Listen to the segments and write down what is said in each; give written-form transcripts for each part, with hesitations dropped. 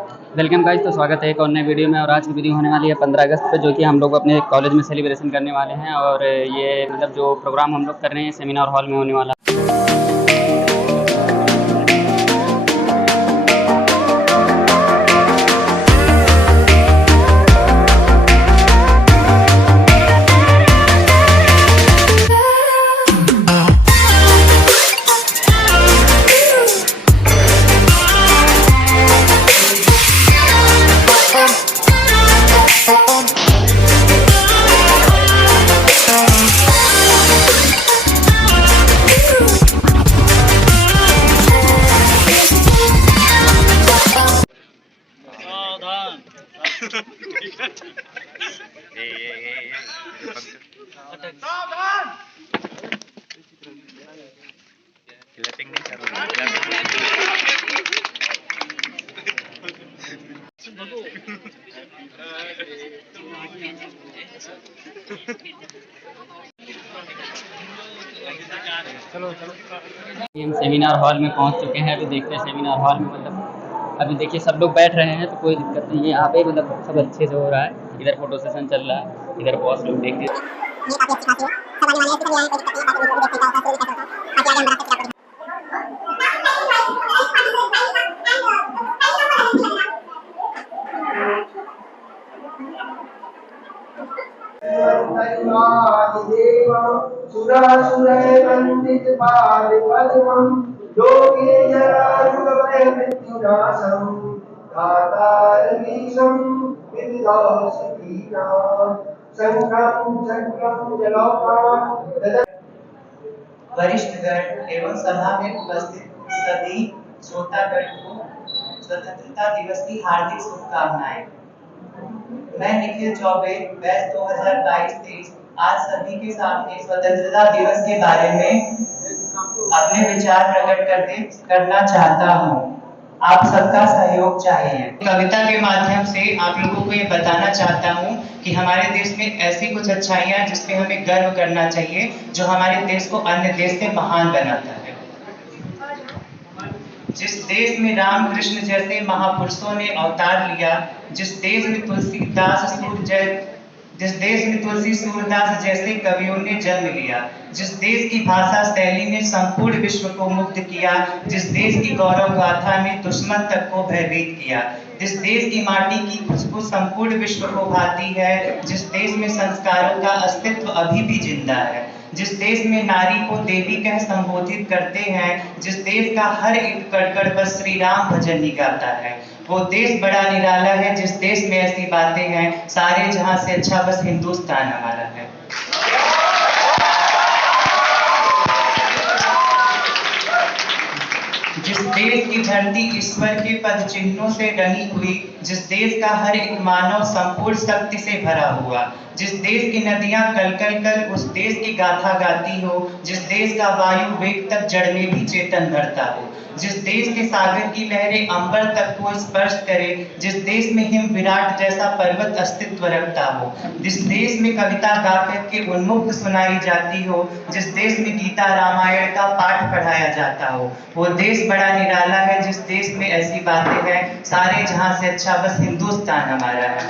Welcome guys, तो स्वागत है एक और नए वीडियो में। और आज की वीडियो होने वाली है 15 अगस्त पे, जो कि हम लोग अपने कॉलेज में सेलिब्रेशन करने वाले हैं। और ये मतलब जो प्रोग्राम हम लोग कर रहे हैं सेमिनार हॉल में होने वाला है। हम सेमिनार हॉल में पहुंच चुके हैं। अभी देखते हैं सेमिनार हॉल में मतलब अभी देखिए सब लोग बैठ रहे हैं, तो कोई दिक्कत नहीं है। यहाँ पे मतलब सब अच्छे से हो रहा है। इधर फोटो सेशन चल रहा है, इधर बॉस लोग देखते हैं। सुरासुरवन्दित पादपद्मं योगीजनायुगभयमृत्युनाशं दातारमीशं विविधौषधीनां शङ्खं चक्रं जलौकान् वरिष्ठगण एवं सभा में उपस्थित सभी श्रोतागण को स्वतंत्रता दिवस की हार्दिक शुभकामनाएं। मैं निखिल चौबे बैच 2022-23 आज सभी के सामने स्वतंत्रता दिवस के बारे में अपने विचार प्रकट करना चाहता हूँ। आप सबका सहयोग चाहिए। कविता के माध्यम से आप लोगों को ये बताना चाहता हूँ कि हमारे देश में ऐसी कुछ अच्छाइयाँ जिस पे हमें गर्व करना चाहिए, जो हमारे देश को अन्य देश से महान बनाता है। जिस देश में रामकृष्ण जैसे महापुरुषों ने अवतार लिया, जिस देश में तुलसी सूरदास जैसे कवियों ने जन्म लिया, जिस देश की भाषा शैली ने संपूर्ण विश्व को मुग्ध किया, जिस देश की गौरव गाथा ने दुश्मन तक को भयभीत किया, जिस देश की माटी की खुशबू संपूर्ण विश्व को भाती है, जिस देश में संस्कारों का अस्तित्व अभी भी जिंदा है, जिस देश में नारी को देवी कह संबोधित करते हैं, जिस देश का हर एक कड़कड़ बस श्री राम भजन ही गाता है, वो देश बड़ा निराला है। जिस देश में ऐसी बातें हैं, सारे जहां से अच्छा बस हिंदुस्तान हमारा है। जिस देश की धरती ईश्वर के पद चिन्हों से रंगी हुई, जिस देश का हर एक मानव संपूर्ण शक्ति से भरा हुआ, जिस देश की नदियां कलकल कर उस देश की गाथा गाती हो, जिस देश का वायु वेग तक जड़ में भी चेतन भरता हो, जिस देश के सागर की लहरें अंबर तक को स्पर्श करे, जिस देश में हिम विराट जैसा पर्वत अस्तित्व रखता हो, जिस देश में कविता गाकर के उन्मुक्त सुनाई जाती हो, जिस देश में गीता रामायण का पाठ पढ़ाया जाता हो, वो देश बड़ा निराला है। जिस देश में ऐसी बातें हैं, सारे जहां से अच्छा बस हिंदुस्तान हमारा है।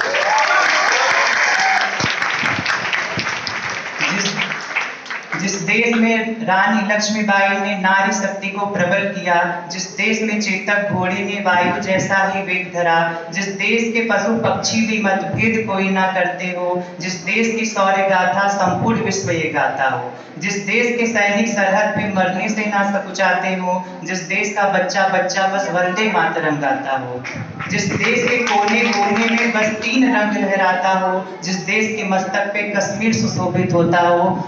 जिस देश में रानी लक्ष्मीबाई ने नारी शक्ति को प्रबल किया, जिस देश में चेतक घोड़े ने वायु जैसा ही वेग धरा, जिस देश के पशु पक्षी भी मतभेद कोई ना करते हो, जिस देश की शौर्य गाथा संपूर्ण विश्व ये गाता हो, जिस देश के सैनिक सरहद पे मरने से ना सकुचाते हो, जिस देश का बच्चा बच्चा बस वंदे मातरम गाता हो, जिस देश के कोने कोने में बस 3 रंग लहराता हो, जिस देश के मस्तक पे कश्मीर सुशोभित होता हो,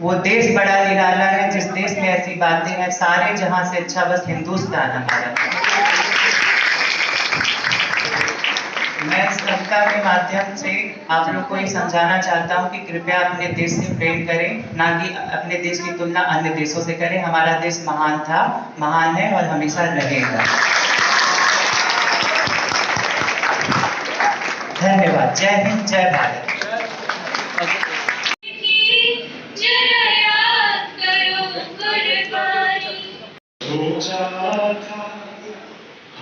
वो देश बड़ा निराला है। जिस देश में ऐसी बातें हैं, सारे जहां से अच्छा बस हिंदुस्तान हमारा। मैं इस कविता के माध्यम से आप लोग को ये समझाना चाहता हूँ कि कृपया अपने देश से प्रेम करें, ना कि अपने देश की तुलना अन्य देशों से करें। हमारा देश महान था, महान है और हमेशा रहेगा। धन्यवाद। जय हिंद, जय भारत।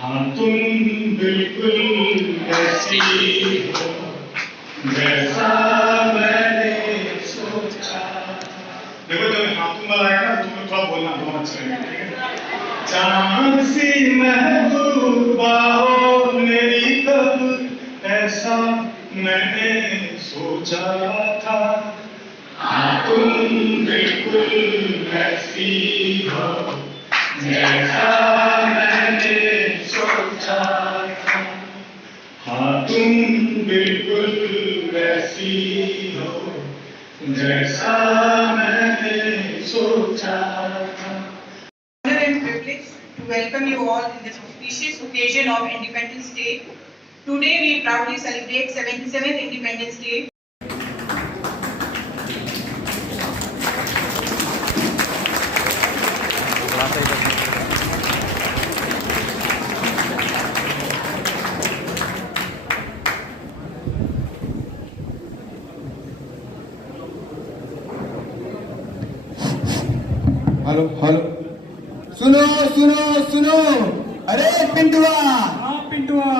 हाँ तुम बिल्कुल ऐसी हो जैसा मैंने सोचा। देखो जब हाँ तुम आएगा ना तुम थोड़ा बोलना बहुत अच्छा लगेगा, ठीक है। चांद सी महबूबा हो मेरी कब ऐसा मैंने सोचा था। हाँ तुम बिल्कुल ऐसी हो जैसा मैंने सोचा था। हाँ तुम बिल्कुल वैसी हो जैसा मैंने सोचा था। Honor and privilege to welcome you all in this auspicious occasion of Independence Day. Today we proudly celebrate 77th Independence Day. Hello hello, सुनो सुनो सुनो। अरे पिंटुआ, हाँ पिंटुआ,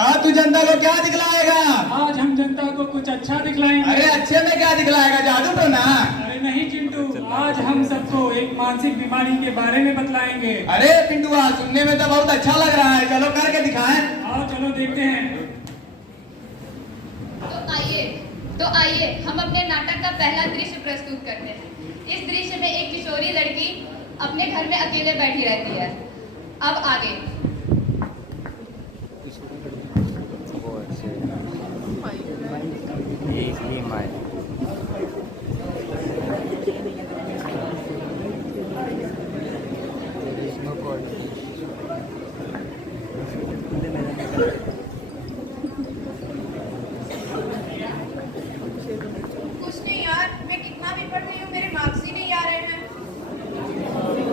आज तू जनता को क्या दिखलाएगा? आज हम जनता को कुछ अच्छा दिखलाएंगे। अरे अच्छे में क्या दिखलाएगा, जादू तो ना? अरे नहीं चिंटू, आज हम सबको एक मानसिक बीमारी के बारे में बतलाएंगे। अरे पिंटुआ, सुनने में तो बहुत अच्छा लग रहा है, चलो करके दिखाएं। आओ चलो देखते हैं। तो आइए हम अपने नाटक का पहला दृश्य प्रस्तुत करते हैं। इस दृश्य में एक किशोरी लड़की अपने घर में अकेले बैठी रहती है। अब आगे। कुछ नहीं यार, मैं कितना भी पढ़ रही हूँ मेरे मार्क्स ही नहीं आ रहे हैं।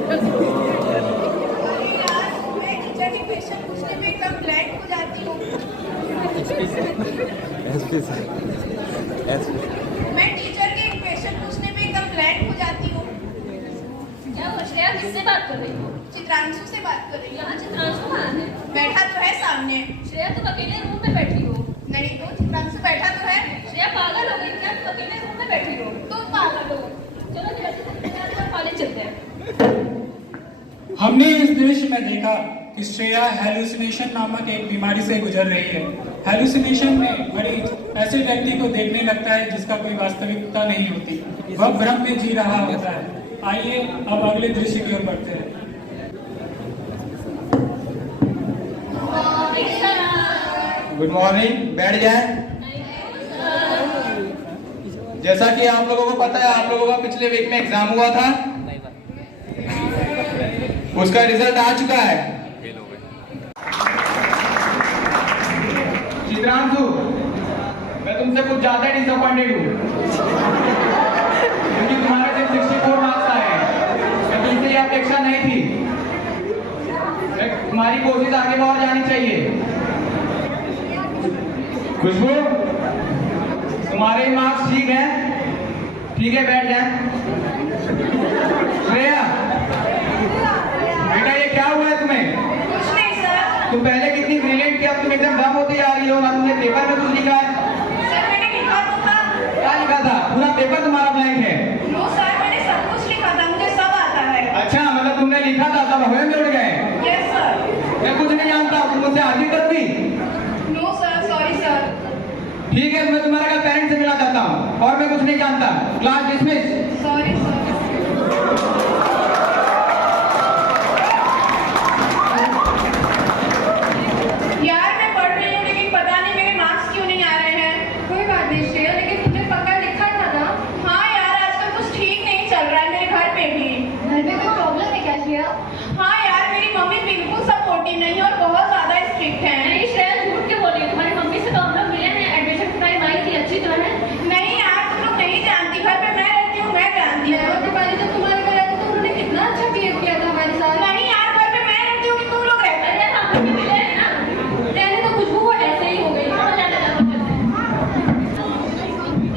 अरे यार, मैं टीचर के क्वेश्चन पूछने में एकदम ब्लैंक हो जाती हूँ। मैं टीचर के क्वेश्चन पूछने में एकदम ब्लैंक हो जाती हूँ। क्या वो श्रेया किससे बात कर रही हो? चित्रांशु से बात कर रही यहाँ हूँ। चित्रांशु कहाँ है? बैठा तो है सामने। श्रेया तुम अकेले रूम में बैठी हो। नहीं तो चित्रांशु बैठा तो है। श्रेया पागल हो गई क्या? तुम अकेले रूम में बैठी हो। तुम पागल हो। चलो जल्दी कॉलेज चलते हैं। हमने इस दृश्य में देखा कि श्रेया हेलुसिनेशन नामक एक बीमारी से गुजर रही है। हेलुसिनेशन में मरीज ऐसे व्यक्ति को देखने लगता है जिसका कोई वास्तविकता नहीं होती, वह भ्रम में जी रहा होता है। आइए अब अगले दृश्य की ओर बढ़ते हैं। गुड मॉर्निंग, बैठ जाए। जैसा कि आप लोगों को पता है, आप लोगों का पिछले वीक में एग्जाम हुआ था, उसका रिजल्ट आ चुका है। चित्रांशु, मैं तुमसे कुछ ज्यादा डिसअपॉइंटेड हूँ क्योंकि तुम्हारे सिर्फ 64 मार्क्स आए हैं। मैं तुमसे ये अपेक्षा नहीं थी। तुम्हारी कोशिश आगे और जानी चाहिए। खुशबू, तुम्हारे मार्क्स ठीक है? ठीक है, बैठ जाए। श्रेया, बेटा ये क्या हुआ है तुम्हें? कुछ नहीं सर। तुम पहले कितनी ब्रिलियंट थी, अब तुम एकदम डम होती जा रही हो ना। तुमने पेपर में कुछ लिखा है? सर मैंने लिखा तो था। क्या लिखा था? पूरा पेपर तुम्हारा ब्लैंक है। नो सर, मैंने सब कुछ लिखा था, मुझे सब आता है। अच्छा, मतलब तुमने लिखा था तब हमें में उड़ गए? Yes sir. मैं कुछ नहीं जानता, तुम मुझसे आर्ग्यू कर दी? No sir, sorry sir. ठीक है, मैं तुम्हारा पेरेंट्स से मिलना चाहता हूँ और मैं कुछ नहीं जानता। Class dismiss. Sorry sir. यार मैं पढ़ रही हूँ लेकिन पता नहीं मेरे मार्क्स क्यों नहीं आ रहे हैं। कोई बात नहीं श्रेया, लेकिन तुमने पक्का लिखा था ना? हाँ यार, आजकल कुछ ठीक नहीं चल रहा है मेरे घर पे भी। घर में कोई प्रॉब्लम है क्या श्रेया? हाँ यार, मेरी मम्मी बिल्कुल सपोर्टिव नहीं है और बहुत ज्यादा स्ट्रिक्ट है। नहीं श्रेया, झूठ क्यों बोल रही हो? तुम्हारी मम्मी से तो हम लोग मिले हैं, एडमिशन की टाइम आई थी, अच्छी तो है। नहीं यार, तुम लोग नहीं जानती, घर पे मैं रहती हूँ, मैं जानती हूँ। जब तुम्हारे घर आए तो उन्होंने कितना अच्छा बिहेव किया था हमारे साथ। नहीं यार, घर पे मैं रहती हूँ कि तुम लोग रहते अरे हम लोग भी मिले हैं ना। रहने तो खुशबू वो ऐसे ही हो गई। चलो जाने दो।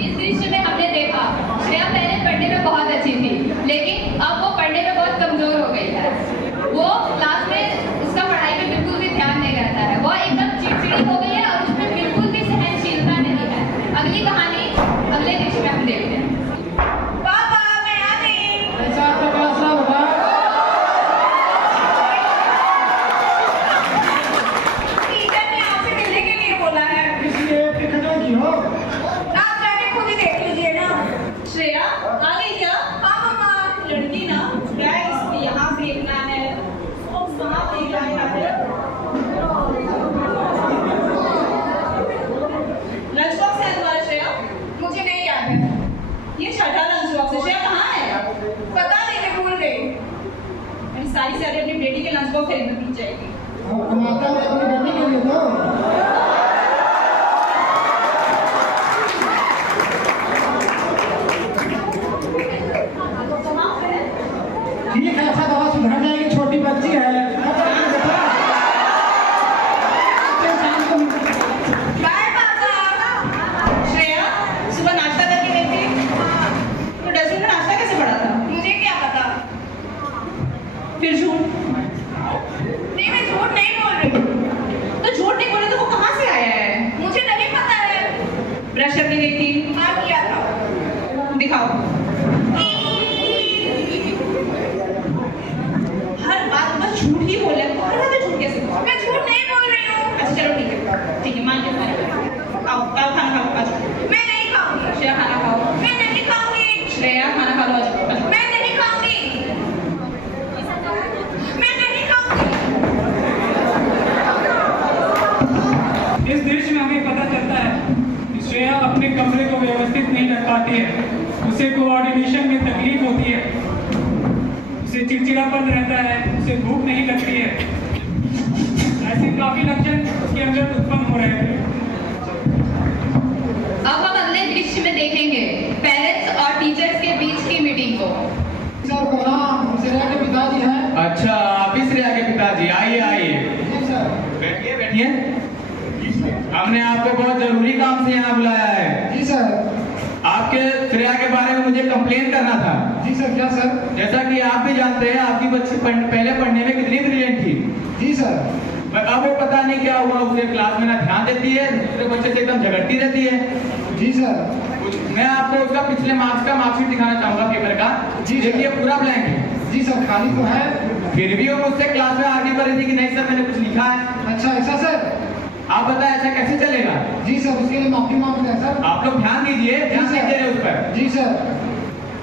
इस दृश्य में हमने देखा श्रेया पहले पढ़ने में बहुत अच्छी थी, लेकिन अब वो पढ़ने में बहुत कमजोर हो गई है। वो क्लास में उसका पढ़ाई में बिल्कुल भी ध्यान सारी सैलरी अपनी बेटी के लंच बॉक्स खरीदने में जाएगी। कमाता है अपनी बेटी के लिए तो। ठीक है, अच्छा दवा सुधर जाएगी, छोटी बच्ची है। बाय पापा। श्रेया सुबह नाश्ता करके गई थी, तो डस्टबिन में नाश्ता कैसे पड़ा था? मुझे क्या पता। फिर झूठ? नहीं, मैं झूठ नहीं बोल रही हूँ। तो झूठ नहीं बोले तो वो कहाँ से आया है? मुझे नहीं पता है। ब्रश करके गई थी? हाँ किया था। दिखाओ। हर बात बस झूठ ही बोले, हर बात झूठ कैसे बोले? मैं झूठ नहीं बोल रही हूँ। अच्छा चलो ठीक है, ठीक है मान लिया। आओ आओ खाना खाओ, आ जाओ। मैं नहीं खाऊंगी। श्रेया खाना खाओ। मैं नहीं खाऊंगी। श्रेया खाना खा लो, आ जाओ। मैं नहीं खाऊंगी। मैं नहीं खाऊंगी। इस दृश्य में हमें पता चलता है कि श्रेया अपने कमरे को व्यवस्थित नहीं रख पाती है, उसे कोऑर्डिनेशन में तकलीफ होती है, उसे चिड़चिड़ापन रहता है, उसे भूख नहीं लगती है। ऐसे काफी लक्षण उसके अंदर उत्पन्न हो रहे थे। अब हम अगले दृश्य में देखेंगे पेरेंट्स और टीचर्स के बीच की मीटिंग को। सर प्रणाम, श्रेया के पिताजी हैं। अच्छा, आप ही श्रेया के पिताजी, आइए आइए, जी सर। बैठिए बैठिए। हमने आपको बहुत जरूरी काम से यहाँ बुलाया है। जी सर। आपके श्रेया के बारे में मुझे कंप्लेन करना था। जी सर, क्या सर? जैसा कि आप भी जानते हैं, आपकी बच्ची पहले पढ़ने में कितनी ब्रिलियंट थी। जी सर। अब वो पता नहीं क्या हुआ, उसे क्लास में ना ध्यान देती है, दूसरे बच्चे से एकदम झगड़ती रहती है। जी सर। मैं आपको उसका पिछले मार्क्स का मार्कशीट दिखाना चाहूंगा पेपर का। जी सर। देखिए पूरा ब्लैंक है। जी सर, खाली तो है। फिर भी वो मुझसे क्लास में आगे कर रही थी कि नहीं सर मैंने कुछ लिखा है। अच्छा ऐसा सर? आप बताएं ऐसा कैसे चलेगा? जी सर, उसके लिए माफी मांगते हैं सर। आप लोग ध्यान दीजिए, ध्यान जी सर। दीजिए उस पर। जी सर।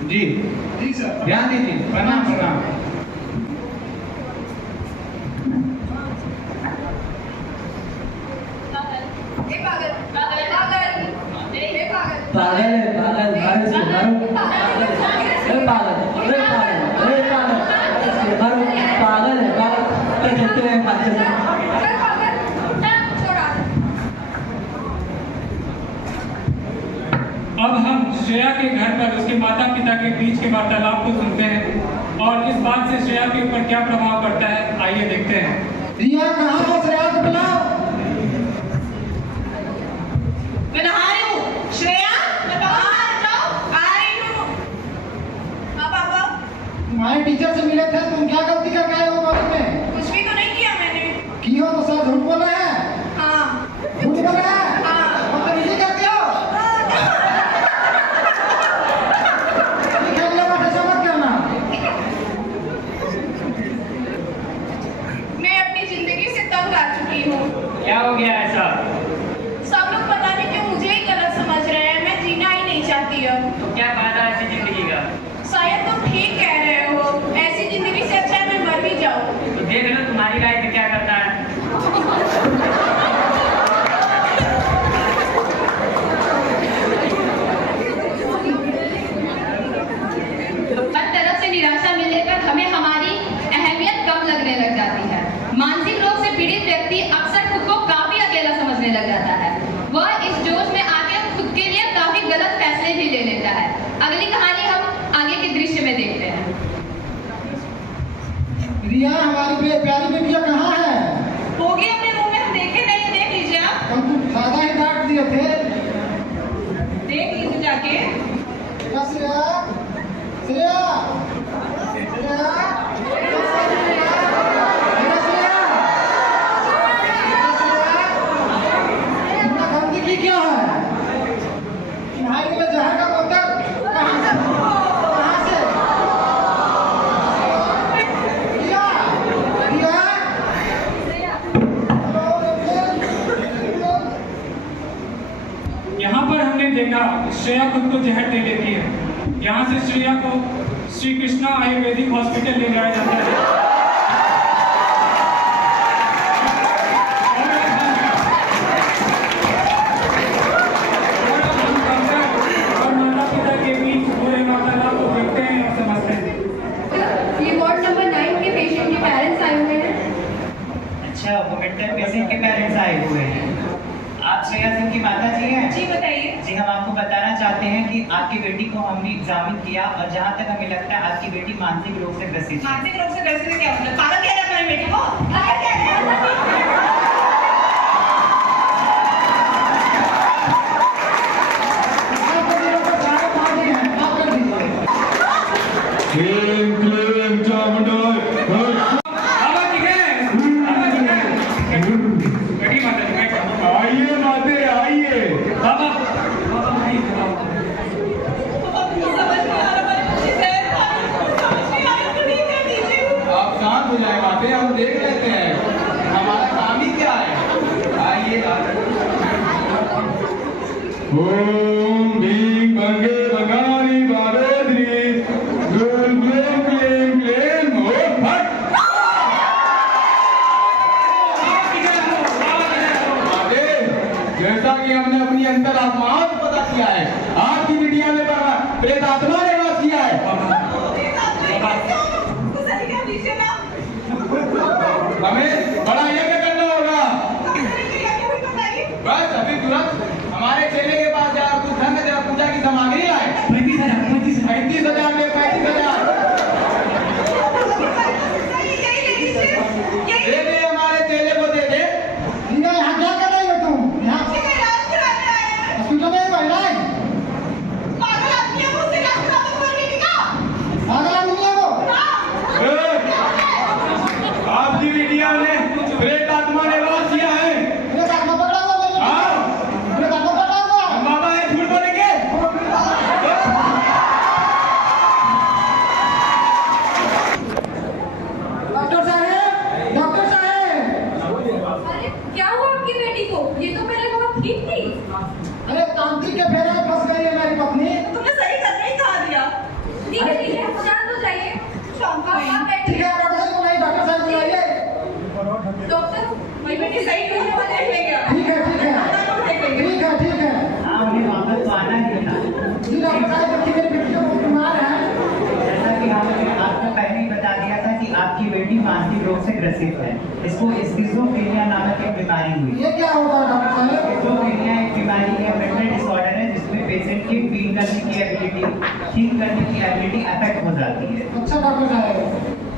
जी जी सर। ध्यान दीजिए। प्रणाम प्रणाम। ए पागल पागल पागल ए पागल पागल है, पागल, मारो इसको, मारो। अरे पागल, अरे पागल, अरे पागल, मारो, पागल है, पागल। तो चलते हैं खाते हैं। अब हम श्रेया के घर पर उसके माता पिता के बीच के वार्तालाप को सुनते हैं और इस बात से श्रेया के ऊपर क्या प्रभाव पड़ता है, आइए देखते हैं। रिया कहाँ है? श्रेया को बुलाओ। मैं नहा रही हूँ। श्रेया मैं बाहर जाओ, आ रही हूँ। हाँ पापा। तुम्हारे टीचर से मिले थे, तुम क्या गलती करके आए हो कॉलेज में? कुछ भी तो नहीं किया मैंने। की हो तो सर झूठ बोला है। हाँ। झूठ बोला है। हाँ। बदतमीजी करते हो। ठीक है, अगले बार ऐसा मत करना। मैं अपनी जिंदगी से तंग आ चुकी हूँ। क्या हो गया ऐसा? सब लोग पता नहीं क्यों मुझे ही गलत समझ रहे हैं। मैं जीना ही नहीं चाहती अब। तो क्या फायदा ऐसी जिंदगी का? शायद तुम ठीक कह रहे हो। ऐसी जिंदगी से अच्छा है मैं मर भी जाऊँ। तो देख लो तुम्हारी लाइफ में क्या करता है। हर तरफ से निराशा मिलने पर हमें हमारी अहमियत कम लगने लग जाती है। मानसिक रोग से पीड़ित व्यक्ति अक्सर खुद को काफी अकेला समझने लग जाता है। वह इस जोश में आके खुद के लिए काफी गलत फैसले भी ले लेता है। अगली कहानी हम आगे के दृश्य में देखते हैं। रिया हमारी प्यारी बेटिया कहाँ है? होगी अपने रूम में, हम देखे नहीं, देख लीजिए आप। हम तो ज्यादा ही डांट दिए थे। देख लीजिए जाके। क्या श्रेया? श्रेया? श्रेया? इतना गंदगी क्या है? तुम्हारे में जहर का बोतल कहाँ से? कहाँ से? रिया? रिया? यहाँ पर हमने देखा श्रेया खुद को जहर दे लेती है। यहाँ से श्रेया को श्री कृष्णा आयुर्वेदिक हॉस्पिटल ले जाया जाता है। और माता पिता के बीच पूरे वार्तालाप को देखते हैं और समझते हैं। ये वार्ड नंबर 9 के पेशेंट मेंटल पेशेंट के पेरेंट्स आए हुए हैं। आप श्रेया सिंह की माता जी हैं? जी बताइए। जी, हम आपको बताना चाहते हैं कि आपकी बेटी को हमने एग्जामिन किया और जहाँ तक हमें लगता है आपकी बेटी मानसिक रोग से ग्रसित है। मानसिक रोग से ग्रसित है क्या मतलब? पागल कह रहे हैं अपनी बेटी को? पागल कह रहे हैं? आइए माते आइए। आप शांत हो जाए माते, हम देख लेते हैं, हमारा काम ही क्या है। आइए ओम भीम गंगे बंगाली बाबेद्री गुल क्लेम क्लेम क्लेम हो फट। जैसा कि हमने अपनी अंतर आत्माओं को पता किया है, आपकी बिटिया में प्रेत आत्मा ने वास किया है। हमें बड़ा यज्ञ करना होगा। बस अभी तुरंत हमारे चेले के पास जाकर कुछ धन देना, पूजा की सामग्री लाए। 35,000 में 35,000 दे दे, हमारे चेले को दे दे। यहाँ क्या कर रही हो तुम? यहाँ हॉस्पिटल में महिला है, पागल आदमी है वो। आपकी बिटिया ने प्रेत आत्मा ने वास किया है। प्रेत आत्मा पकड़ा हुआ है। प्रेत आत्मा पकड़ा हुआ है। हम बाबा है, झूठ बोलेंगे? डॉक्टर साहब, डॉक्टर साहब। अरे क्या हुआ आपकी बेटी को? ये तो पहले बहुत ठीक थी। अरे तांत्रिक के फेरे में फंस गई है मेरी पत्नी। तुमने सही करने ही कहा दिया। ठीक है, शांत हो जाइए। शांत हो जाइए। आप ठीक बैठिए। है, डॉक्टर साहब बुलाइए, डॉक्टर साहब बुलाइए। डॉक्टर, वही बेटी सही करने वाले देख लेंगे। ठीक है, ठीक है, ठीक है, ठीक है। हाँ, उन्हें वापस तो आना ही था। जी डॉक्टर साहब, देखिए मेरी बेटियों को बीमार है। जैसा कि हमने आपको पहले ही बता दिया था कि आपकी बेटी मानसिक रोग से ग्रसित है। इसको स्किज़ोफ्रेनिया नामक एक बीमारी हुई। ये क्या होगा डॉक्टर साहब? स्किज़ोफ्रेनिया एक बीमारी है, मेंटल डिसऑर्डर है, जिसमें पेशेंट की फील करने की एबिलिटी, ठीक करने की एबिलिटी अफेक्ट हो जाती है। अच्छा डॉक्टर साहब,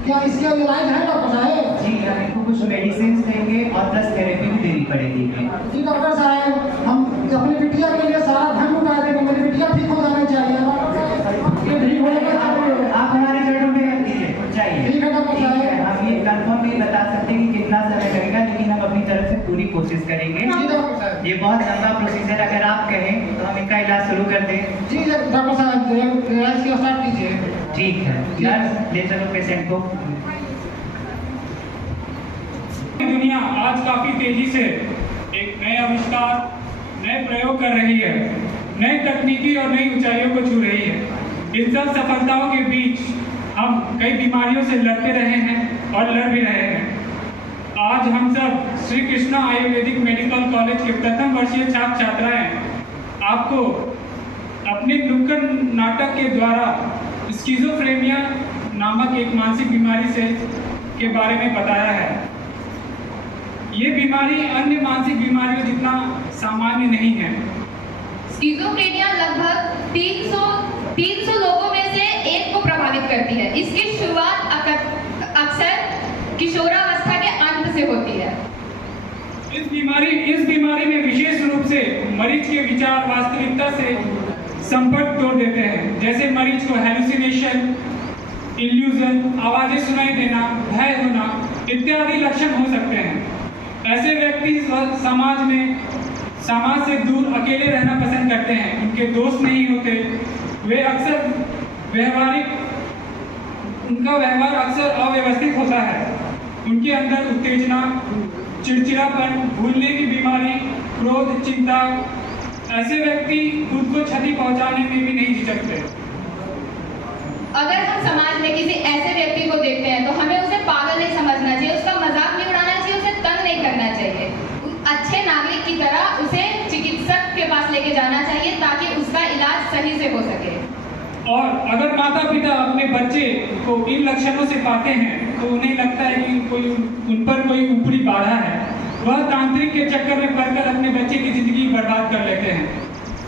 क्या इसका इलाज है डॉक्टर साहब? जी, हम इनको कुछ मेडिसिन देंगे और प्लस थेरेपी भी देनी पड़ेगी। जी डॉक्टर साहब, हम अपनी बिटिया के लिए सारा धन उठा देंगे। मेरी बिटिया ठीक हो जानी चाहिए। ये ठीक होने का आप हमारे जड़ों में रख दीजिए, चाहिए। ठीक है डॉक्टर साहब। हम ये कंफर्म नहीं बता सकते कि कितना समय लगेगा, लेकिन हम अपनी तरफ से पूरी कोशिश करेंगे। जी डॉक्टर साहब। ये बहुत लंबा प्रोसीजर, अगर आप कहें तो हम इनका इलाज शुरू कर दें। जी डॉक्टर साहब, इलाज की स्टार्ट कीजिए। ठीक है, नर्स ले चलो पेशेंट को। दुनिया आज काफी तेजी से एक नए आविष्कार, नए प्रयोग कर रही है, नई तकनीकी और नई ऊंचाइयों को छू रही है। इन सब सफलताओं के बीच हम कई बीमारियों से लड़ते रहे हैं और लड़ भी रहे हैं। आज हम सब श्री कृष्णा आयुर्वेदिक मेडिकल कॉलेज के प्रथम वर्षीय छात्र छात्राएं आपको अपने नुक्कड़ नाटक के द्वारा स्किज़ोफ्रेनिया नामक एक मानसिक बीमारी से के बारे में बताया है। ये बीमारी अन्य मानसिक बीमारियों जितना सामान्य नहीं है। स्किज़ोफ्रेनिया लगभग 300 लोगों में से एक को प्रभावित करती है। इसकी शुरुआत अक्सर किशोरावस्था के अंत से होती है। इस बीमारी में विशेष रूप से मरीज के विचार वास्तविकता से संपर्क तोड़ देते हैं। जैसे मरीज को हेलुसिनेशन, इल्यूजन, आवाजें सुनाई देना, भय होना इत्यादि लक्षण हो सकते हैं। ऐसे व्यक्ति समाज से दूर अकेले रहना पसंद करते हैं। उनके दोस्त नहीं होते। वे अक्सर उनका व्यवहार अक्सर अव्यवस्थित होता है। उनके अंदर उत्तेजना, चिड़चिड़ापन, भूलने की बीमारी, क्रोध, चिंता। ऐसे व्यक्ति खुद को क्षति पहुंचाने में भी नहीं झिझकते। अगर हम समाज में किसी ऐसे व्यक्ति को देखते हैं तो हमें उसे पागल नहीं समझना चाहिए, उसका मजाक नहीं उड़ाना चाहिए, उसे तंग नहीं करना चाहिए। अच्छे नागरिक की तरह उसे चिकित्सक के पास लेके जाना चाहिए ताकि उसका इलाज सही से हो सके। और अगर माता पिता अपने बच्चे को इन लक्षणों से पाते हैं तो उन्हें लगता है कि उन पर कोई ऊपरी बाधा है। वह तांत्रिक के चक्कर में पड़कर अपने बच्चे की जिंदगी बर्बाद कर लेते हैं।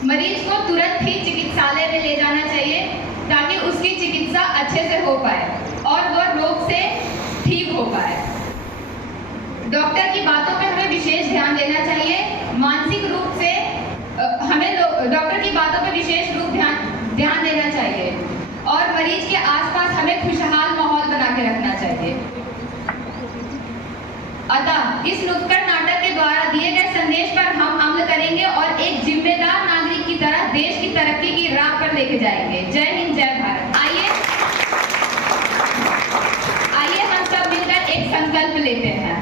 मरीज को तुरंत ही चिकित्सालय में ले जाना चाहिए ताकि उसकी चिकित्सा अच्छे से हो पाए और वह रोग से ठीक हो पाए। डॉक्टर की बातों पर हमें विशेष ध्यान देना चाहिए। मानसिक रूप से हमें डॉक्टर की बातों पर विशेष रूप ध्यान देना चाहिए और मरीज के आसपास हमें खुशहाल माहौल बना के रखना चाहिए। अतः इस नुक्कड़ नाटक के द्वारा दिए गए संदेश पर हम अमल करेंगे और एक जिम्मेदार नागरिक की तरह देश की तरक्की की राह पर लेके जाएंगे। जय हिंद, जय भारत। आइए हम सब मिलकर एक संकल्प लेते हैं।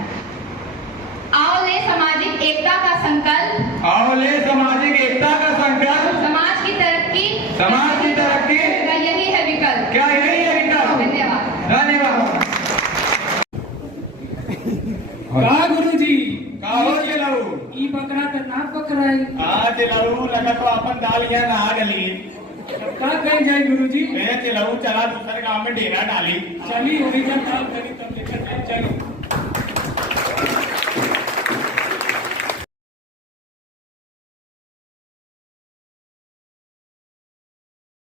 आओ ले सामाजिक एकता का संकल्प, आओ ले सामाजिक एकता का संकल्प, समाज की तरक्की का यही है विकल्प। क्या यही है विकल्प? धन्यवाद। धन्यवाद। का गुरुजी का हो चलाऊ ई बकरा त ना पकड़ाई आ चलाऊ लगा तो अपन दाल यहाँ ना डली का कही जाए गुरुजी? मैं चलाऊ चला दूसरे गांव में डेरा डाली चली होगी जब दाल करी तब